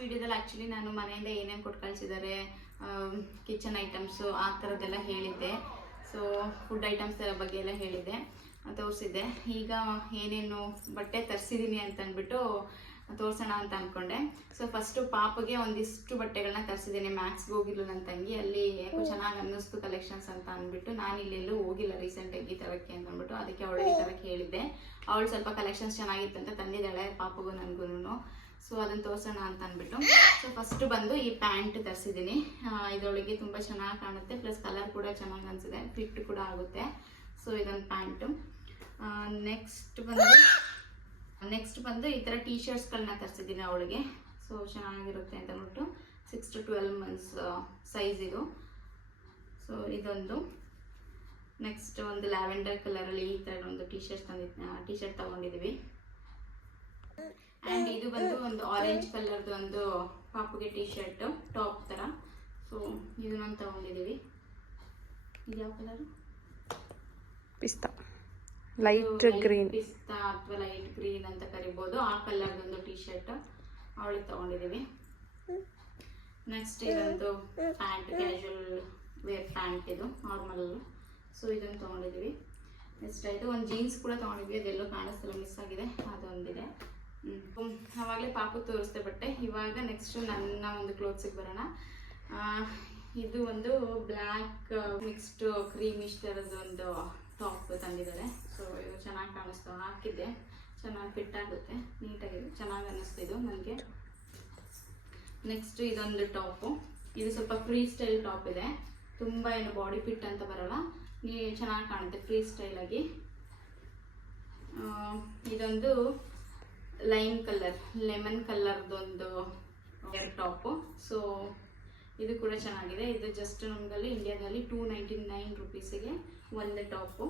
ವಿಡಿಯೋದಲ್ಲಿ ಆ್ಯಕ್ಚುಲಿ ನಾನು ಮನೆಯಿಂದ ಏನೇನು ಕೊಟ್ಟು ಕಳಿಸಿದ್ದಾರೆ, ಕಿಚನ್ ಐಟಮ್ಸು ಆ ಥರದ್ದೆಲ್ಲ ಹೇಳಿದ್ದೆ. ಸೊ ಫುಡ್ ಐಟಮ್ಸ್ ಬಗ್ಗೆ ಎಲ್ಲ ಹೇಳಿದ್ದೆ, ತೋರಿಸಿದ್ದೆ. ಈಗ ಏನೇನು ಬಟ್ಟೆ ತರಿಸಿದ್ದೀನಿ ಅಂತ ಅಂದ್ಬಿಟ್ಟು ತೋರಿಸೋಣ ಅಂತ ಅಂದ್ಕೊಂಡೆ. ಸೊ ಫಸ್ಟು ಪಾಪಗೆ ಒಂದಿಷ್ಟು ಬಟ್ಟೆಗಳನ್ನ ತರಿಸಿದ್ದೀನಿ. ಮ್ಯಾಕ್ಸ್ಗೆ ಹೋಗಿಲ್ಲ ನನ್ನ ತಂಗಿ, ಅಲ್ಲಿ ಯಾಕೋ ಚೆನ್ನಾಗಿ ಅನ್ನಿಸ್ತು ಕಲೆಕ್ಷನ್ಸ್ ಅಂತ ಅಂದ್ಬಿಟ್ಟು. ನಾನು ಇಲ್ಲೆಲ್ಲೂ ಹೋಗಿಲ್ಲ ರೀಸೆಂಟಾಗಿ ತರಕ್ಕೆ ಅಂತ ಅಂದ್ಬಿಟ್ಟು, ಅದಕ್ಕೆ ಅವಳಿಗೆ ತರಕ್ಕೆ ಹೇಳಿದ್ದೆ. ಅವಳು ಸ್ವಲ್ಪ ಕಲೆಕ್ಷನ್ಸ್ ಚೆನ್ನಾಗಿತ್ತು ಅಂತ ತಂದಿದ್ದಾಳೆ, ಪಾಪಗೂ ನನಗೂ. ಸೊ ಅದನ್ನು ತೋರಿಸೋಣ ಅಂತ ಅಂದ್ಬಿಟ್ಟು. ಸೊ ಫಸ್ಟು ಬಂದು ಈ ಪ್ಯಾಂಟ್ ತರಿಸಿದ್ದೀನಿ. ಇದರೊಳಗೆ ತುಂಬ ಚೆನ್ನಾಗಿ ಕಾಣುತ್ತೆ, ಪ್ಲಸ್ ಕಲರ್ ಕೂಡ ಚೆನ್ನಾಗಿ ಅನಿಸಿದೆ, ಫಿಟ್ ಕೂಡ ಆಗುತ್ತೆ. ಸೊ ಇದೊಂದು ಪ್ಯಾಂಟು. ನೆಕ್ಸ್ಟ್ ಬಂದು ಈ ಥರ ಟೀ ಶರ್ಟ್ಸ್ಗಳನ್ನ ತರಿಸಿದ್ದೀನಿ ಅವಳಿಗೆ. ಸೊ ಚೆನ್ನಾಗಿರುತ್ತೆ ಅಂತ ಅಂದ್ಬಿಟ್ಟು 6 to 12 months ಸೈಜ್ ಇದು. ಸೊ ಇದೊಂದು. ನೆಕ್ಸ್ಟ್ ಒಂದು ಲ್ಯಾವೆಂಡರ್ ಕಲರಲ್ಲಿ ಈ ಥರ ಒಂದು ಟೀ ಶರ್ಟ್ ತೊಗೊಂಡಿದ್ದೀವಿ. ಆ್ಯಂಡ್ ಇದು ಬಂದು ಒಂದು ಆರೆಂಜ್ ಕಲರ್ದು ಒಂದು ಪಾಪುಗೆ ಟೀ ಶರ್ಟ್ ಟಾಪ್ ಥರ. ಸೊ ಇದನ್ನೊಂದು ತೊಗೊಂಡಿದ್ದೀವಿ. ಇದು ಯಾವ ಕಲರು? ಪಿಸ್ತಾ, ಲೈಟ್ ಗ್ರೀನ್, ಪಿಸ್ತಾ ಅಥವಾ ಲೈಟ್ ಗ್ರೀನ್ ಅಂತ ಕರಿಬೋದು. ಆ ಕಲರ್ದೊಂದು ಟೀ ಶರ್ಟ್ ಅವಳಿಗೆ ತೊಗೊಂಡಿದ್ದೀವಿ. ನೆಕ್ಸ್ಟ್ ಇದೊಂದು ಪ್ಯಾಂಟ್, ಕ್ಯಾಶುವಲ್ ವೇರ್ ಪ್ಯಾಂಟ್, ಇದು ನಾರ್ಮಲ್. ಸೊ ಇದನ್ನು ತೊಗೊಂಡಿದ್ದೀವಿ. ನೆಕ್ಸ್ಟ್ ಆಯಿತು ಒಂದು ಜೀನ್ಸ್ ಕೂಡ ತೊಗೊಂಡಿದ್ವಿ, ಅದೆಲ್ಲೋ ಕಾಣಿಸ್ತಲ್ಲ, ಮಿಸ್ ಆಗಿದೆ, ಅದೊಂದಿದೆ. ಆವಾಗಲೇ ಪಾಪು ತೋರಿಸ್ದೆ ಬಟ್ಟೆ. ಇವಾಗ ನೆಕ್ಸ್ಟ್ ನನ್ನ ಒಂದು ಕ್ಲೋತ್ಸಿಗೆ ಬರೋಣ. ಇದು ಒಂದು ಬ್ಲ್ಯಾಕ್ ಮಿಕ್ಸ್ಡ್ ಕ್ರೀಮಿಶ್ ಥರದ್ದೊಂದು ಟಾಪ್ ತಂದಿದ್ದಾರೆ. ಸೊ ಇದು ಚೆನ್ನಾಗಿ ಕಾಣಿಸ್ತು, ಹಾಕಿದ್ದೆ, ಚೆನ್ನಾಗಿ ಫಿಟ್ ಆಗುತ್ತೆ, ನೀಟಾಗಿದೆ, ಚೆನ್ನಾಗಿ ಅನ್ನಿಸ್ತು ಇದು ನನಗೆ. ನೆಕ್ಸ್ಟ್ ಇದೊಂದು ಟಾಪು. ಇದು ಸ್ವಲ್ಪ ಫ್ರೀ ಸ್ಟೈಲ್ ಟಾಪ್ ಇದೆ, ತುಂಬ ಏನು ಬಾಡಿ ಫಿಟ್ ಅಂತ ಬರೋಲ್ಲ, ಚೆನ್ನಾಗಿ ಕಾಣುತ್ತೆ ಫ್ರೀ ಸ್ಟೈಲಾಗಿ. ಇದೊಂದು ಲೆಮನ್ ಕಲರ್ದೊಂದು ಟಾಪು. ಸೊ ಇದು ಕೂಡ ಚೆನ್ನಾಗಿದೆ. ಇದು ಜಸ್ಟ್ ನಮಗಲ್ಲಿ ಇಂಡಿಯಾದಲ್ಲಿ 299 rupeesಗೆ ಒಂದು ಟಾಪು.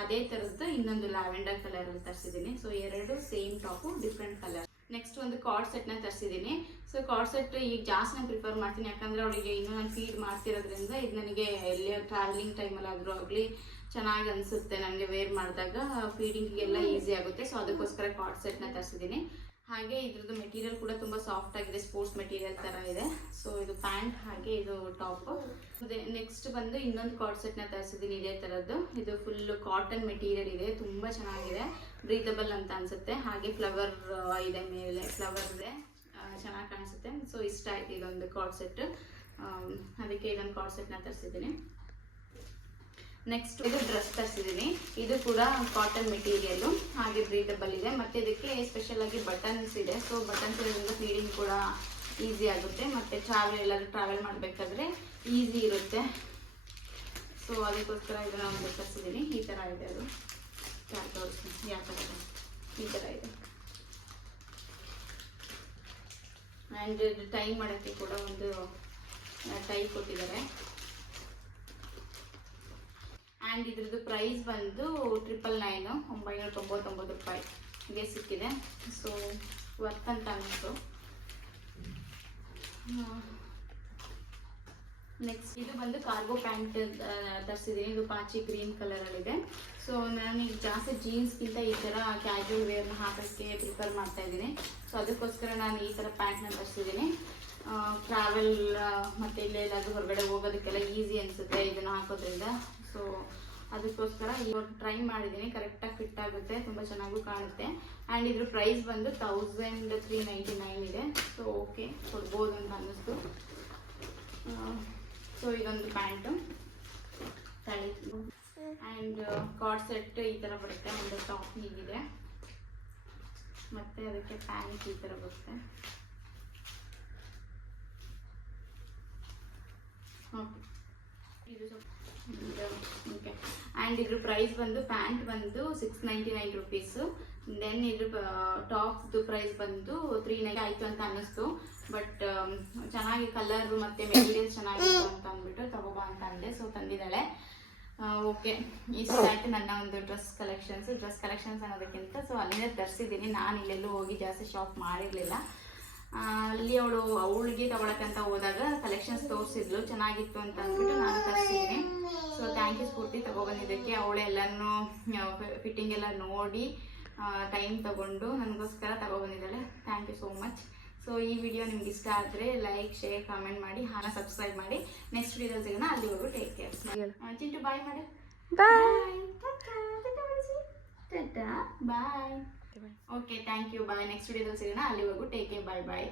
ಅದೇ ಥರದ್ದು ಇನ್ನೊಂದು ಲ್ಯಾವೆಂಡರ್ ಕಲರಲ್ಲಿ ತರಿಸಿದ್ದೀನಿ. ಸೊ ಎರಡು same top, different colour. Next ಒಂದು ಕಾರ್ಡ್ ಸೆಟ್ನ ತರಿಸಿದ್ದೀನಿ. ಸೊ ಕಾರ್ಡ್ ಸೆಟ್ ಈಗ ಜಾಸ್ತಿ ನಾನು ಪ್ರಿಫರ್ ಮಾಡ್ತೀನಿ, ಯಾಕಂದರೆ ಅವಳಿಗೆ ಇನ್ನೂ ನಾನು ಫೀಡ್ ಮಾಡ್ತಿರೋದ್ರಿಂದ ಇದು ನನಗೆ ಎಲ್ಲಿ ಟ್ರಾವೆಲಿಂಗ್ ಟೈಮಲ್ಲಾದರೂ ಆಗಲಿ ಚೆನ್ನಾಗಿ ಅನಿಸುತ್ತೆ, ನನಗೆ ವೇರ್ ಮಾಡಿದಾಗ ಫೀಡಿಂಗಿಗೆಲ್ಲ ಈಸಿ ಆಗುತ್ತೆ. ಸೊ ಅದಕ್ಕೋಸ್ಕರ ಕಾರ್ಡ್ ಸೆಟ್ನ ತರಿಸಿದ್ದೀನಿ. ಹಾಗೆ ಇದ್ರದ್ದು ಮೆಟೀರಿಯಲ್ ಕೂಡ ತುಂಬ ಸಾಫ್ಟ್ ಆಗಿದೆ, ಸ್ಪೋರ್ಟ್ಸ್ ಮೆಟೀರಿಯಲ್ ಥರ ಇದೆ. ಸೊ ಇದು ಪ್ಯಾಂಟ್, ಹಾಗೆ ಇದು ಟಾಪ್. ನೆಕ್ಸ್ಟ್ ಬಂದು ಇನ್ನೊಂದು ಕಾರ್ಡ್ ಸೆಟ್ನ ತರಿಸಿದ್ದೀನಿ ಇದೇ ಥರದ್ದು. ಇದು ಫುಲ್ ಕಾಟನ್ ಮೆಟೀರಿಯಲ್ ಇದೆ, ತುಂಬ ಚೆನ್ನಾಗಿದೆ, ಬ್ರೀತಬಲ್ ಅಂತ ಅನಿಸುತ್ತೆ. ಹಾಗೆ ಫ್ಲವರ್ ಇದೆ, ಮೇಲೆ ಫ್ಲವರ್ ಇದೆ, ಚೆನ್ನಾಗಿ ಕಾಣಿಸುತ್ತೆ. ಸೊ ಇಷ್ಟ ಆಯ್ತು ಇದೊಂದು ಕಾರ್ಡ್ ಸೆಟ್, ಅದಕ್ಕೆ ಇದೊಂದು ಕಾರ್ಡ್ ಸೆಟ್ನ ತರಿಸಿದ್ದೀನಿ. ನೆಕ್ಸ್ಟ್ ಇದು ಡ್ರೆಸ್ ತರಿಸಿದ್ದೀನಿ. ಇದು ಕೂಡ ಕಾಟನ್ ಮೆಟೀರಿಯಲ್ಲು, ಹಾಗೆ ಬ್ರೀದಬಲ್ ಇದೆ, ಮತ್ತು ಇದಕ್ಕೆ ಸ್ಪೆಷಲ್ ಆಗಿ ಬಟನ್ಸ್ ಇದೆ. ಸೊ ಬಟನ್ಸ್ ಇರೋದ್ರಿಂದ ಫೀಡಿಂಗ್ ಕೂಡ ಈಸಿ ಆಗುತ್ತೆ, ಮತ್ತು ಎಲ್ಲಾದರೂ ಟ್ರಾವೆಲ್ ಮಾಡಬೇಕಾದ್ರೆ ಈಸಿ ಇರುತ್ತೆ. ಸೊ ಅದಕ್ಕೋಸ್ಕರ ಇದನ್ನು ಒಂದು ತರಿಸಿದ್ದೀನಿ. ಈ ಥರ ಇದೆ, ಅದು ತೋರಿಸ್ತೀನಿ ಯಾವ ಥರ ಇದೆ. ಈ ಥರ ಇದೆ. ಆ್ಯಂಡ್ ಟೈ ಮಾಡೋಕ್ಕೆ ಕೂಡ ಒಂದು ಟೈ ಕೊಟ್ಟಿದ್ದಾರೆ. ಆ್ಯಂಡ್ ಇದ್ರದ್ದು ಪ್ರೈಸ್ ಬಂದು 999 ರೂಪಾಯಿಗೆ ಸಿಕ್ಕಿದೆ. ಸೊ ವರ್ತ್ ಅಂತ ಅನ್ನಿಸ್ತು. ನೆಕ್ಸ್ಟ್ ಇದು ಬಂದು ಕಾರ್ಗೋ ಪ್ಯಾಂಟ್ ತರಿಸಿದ್ದೀನಿ. ಇದು ಪಾಚಿ ಗ್ರೀನ್ ಕಲರಲ್ಲಿದೆ. ಸೊ ನಾನು ಈಗ ಜಾಸ್ತಿ ಜೀನ್ಸ್ಗಿಂತ ಈ ಥರ ಕ್ಯಾಶುವಲ್ ವೇರ್ನ ಹಾಕೋಕ್ಕೆ ಪ್ರಿಫರ್ ಮಾಡ್ತಾ ಇದ್ದೀನಿ. ಸೊ ಅದಕ್ಕೋಸ್ಕರ ನಾನು ಈ ಥರ ಪ್ಯಾಂಟ್ನ ತರಿಸಿದ್ದೀನಿ. ಟ್ರಾವೆಲ್ ಮತ್ತು ಇಲ್ಲೆಲ್ಲಾದರೂ ಹೊರಗಡೆ ಹೋಗೋದಕ್ಕೆಲ್ಲ ಈಸಿ ಅನಿಸುತ್ತೆ ಇದನ್ನು ಹಾಕೋದ್ರಿಂದ. ಸೊ ಅದಕ್ಕೋಸ್ಕರ ಇವಾಗ ಟ್ರೈ ಮಾಡಿದ್ದೀನಿ, ಕರೆಕ್ಟಾಗಿ ಫಿಟ್ ಆಗುತ್ತೆ, ತುಂಬ ಚೆನ್ನಾಗೂ ಕಾಣುತ್ತೆ. ಆ್ಯಂಡ್ ಇದ್ರ ಪ್ರೈಸ್ ಬಂದು 1399 ಇದೆ. ಸೊ ಓಕೆ, ಕೊಡ್ಬೋದು ಅಂತ ಅನ್ನಿಸ್ತು. ಸೊ ಇದೊಂದು ಪ್ಯಾಂಟು ತಳಿ. ಆ್ಯಂಡ್ ಕಾರ್ಡ್ ಸೆಟ್ ಈ ಥರ ಬರುತ್ತೆ. ಒಂದು ಟಾಪ್ ಹೀಗಿದೆ, ಮತ್ತು ಅದಕ್ಕೆ ಪ್ಯಾಂಟ್ ಈ ಥರ ಬರುತ್ತೆ. ಓಕೆ, ಇದು ಓಕೆ. ಆ್ಯಂಡ್ ಇದ್ರ ಪ್ರೈಸ್ ಬಂದು ಪ್ಯಾಂಟ್ ಬಂದು 699 rupees. ದೆನ್ ಇದ್ರ ಟಾಪ್ದು ಪ್ರೈಸ್ ಬಂದು 390 ಆಯಿತು ಅಂತ ಅನ್ನಿಸ್ತು. ಬಟ್ ಚೆನ್ನಾಗಿ ಕಲರ್ ಮತ್ತು ಮೆಟೀರಿಯಲ್ ಚೆನ್ನಾಗಿತ್ತು ಅಂತ ಅಂದ್ಬಿಟ್ಟು ತಗೋಬಾ ಅಂತ ಅಂದೆ. ಸೊ ತಂದಿದ್ದಾಳೆ. ಓಕೆ, ಇಷ್ಟ ಆಯಿತು ನನ್ನ ಒಂದು ಡ್ರೆಸ್ ಕಲೆಕ್ಷನ್ಸ್ ಅನ್ನೋದಕ್ಕಿಂತ. ಸೊ ಅಲ್ಲಿಂದ ತರಿಸಿದ್ದೀನಿ. ನಾನು ಇಲ್ಲೆಲ್ಲೂ ಹೋಗಿ ಜಾಸ್ತಿ ಶಾಪ್ ಮಾಡಿರಲಿಲ್ಲ. ಅಲ್ಲಿ ಅವಳಿಗೆ ತಗೊಳಕ್ಕಂತ ಹೋದಾಗ ಕಲೆಕ್ಷನ್ಸ್ ತೋರಿಸಿದ್ಲು, ಚೆನ್ನಾಗಿತ್ತು ಅಂತ ಅಂದ್ಬಿಟ್ಟು ನಾನು ತರಿಸಿದ್ದೀನಿ. ಸೊ ಥ್ಯಾಂಕ್ ಯು ಸ್ಫೂರ್ತಿ ತಗೊಬಂದಿದ್ದಕ್ಕೆ. ಅವಳೆಲ್ಲನೂ ಫಿಟ್ಟಿಂಗ್ ಎಲ್ಲ ನೋಡಿ ಟೈಮ್ ತಗೊಂಡು ನನಗೋಸ್ಕರ ತಗೊಬಂದಿದ್ದಾಳೆ. Thank you so much. So ಈ ವಿಡಿಯೋ ನಿಮ್ಗೆ ಇಷ್ಟ ಆದರೆ ಲೈಕ್ ಶೇರ್ ಕಾಮೆಂಟ್ ಮಾಡಿ ಸಬ್ಸ್ಕ್ರೈಬ್ ಮಾಡಿ. ನೆಕ್ಸ್ಟ್ ವಿಡಿಯೋದಲ್ಲಿ ಸಿಗೋಣ. ಅಲ್ಲಿವರೆಗೂ ಟೇಕ್ ಕೇರ್. ಚಿಂಟು ಬಾಯ್ ಮಾಡಿ. Bye. Bye. Okay thank you. Bye. Next ವಿಡಿಯೋದಲ್ಲಿ ಸಿಗೋಣ. ಅಲ್ಲಿವರೆಗೂ ಟೇಕ್ ಕೇರ್. ಬಾಯ್ ಬಾಯ್.